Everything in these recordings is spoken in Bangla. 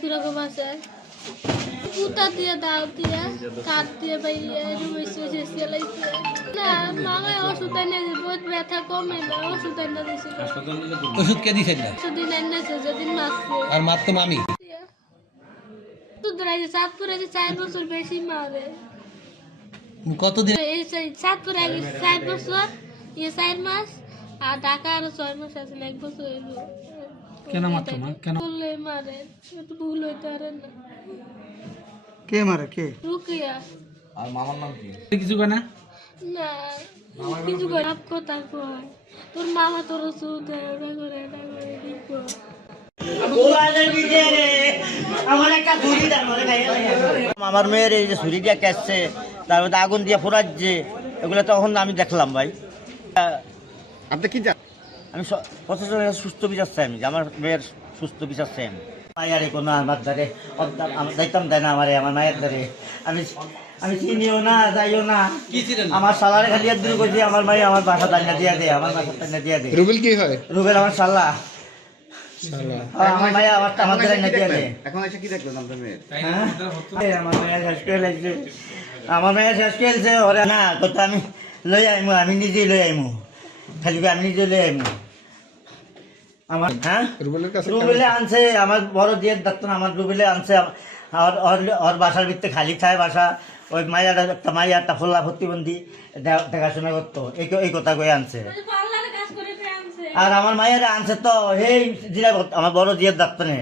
কীরকম আছে। কুতা দিয়ে দাও দিয়ে কাঠ দিয়ে বাইয়ে রুমেছে শেষে লাইছে না মামা ওষুধ এনে বহুত ব্যথা কমে না ওষুধ এনে দিয়েছিল ওষুধ কে দিছেন না সেদিন এনেছে যেদিন মারছে। আর মারতো মামি? দুধ রাইছে চাঁদপুরে যে চার বছর বেশি মারে। কতদিন? চাঁদপুরে আগে চার বছর ইয়ে চার মাস আর ঢাকা আরও ছয় মাস আছে এক বছর কেন মারতো মা? কেন? বললে মারে। একটু ভুল হইতে না। কে মারে? কে? রুকিয়া। কিছু কেন না? কিছু করে আপ কথা কয় তোর মামা তোর ওটা করে এটা করে দিব আমার মেয়ের এই যে ছুরি দিয়ে কাটছে তারপরে আগুন দিয়ে ফোরাচ্ছে এগুলো তখন আমি দেখলাম ভাই। আপনি কি জান আমি কাছে সুস্থ বিচার চাই আমি যে আমার মেয়ের সুস্থ বিচার চাই আমি। মায়ের কোনো আমার ধারে আমার যাইতাম দেয় না আমারে আমার মায়ের ধারে আমি আমি চিনিও না যাইও না। আমার সালারে খালি দূর করছি আমার মাই আমার বাসা টান্না দিয়া দে আমার বাসা টান্না দিয়া দে। রুবেল কি হয়? রুবেল আমার হ্যাঁ, আমার দিয়া? এখন এসে কি আপনার মেয়ের? হ্যাঁ? আমার মেয়ে শেষ করে লাগছে আমার মেয়ে শেষ করেছে ওরা না কথা আমি লই আইমু আমি নিজেই লই আইমু। খালি আমার হ্যাঁ? রুবেলের কাছে রুবেলে আনছে আমার বড় দিয়ে ডাক্তার আমার রুবেলে আনছে আর ওর বাসার ভিতরে খালি খায় বাসা ওই মাইয়াটা একটা ফোল্লা প্রতিবন্ধী দেখাশোনা করতো। এই এই কথা কয়ে আনছে। আর আমার মায়ের আনছে তো এই জিরা আমার বড় জিয়ার ডাক্তারে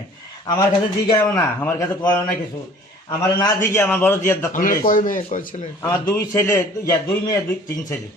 আমার কাছে দিঘাও না আমার কাছে কয়ও না কিছু। আমার না দিকে আমার বড় জিয়ার ডাক্তার আমার দুই ছেলে দুই মেয়ে দুই তিন ছেলে।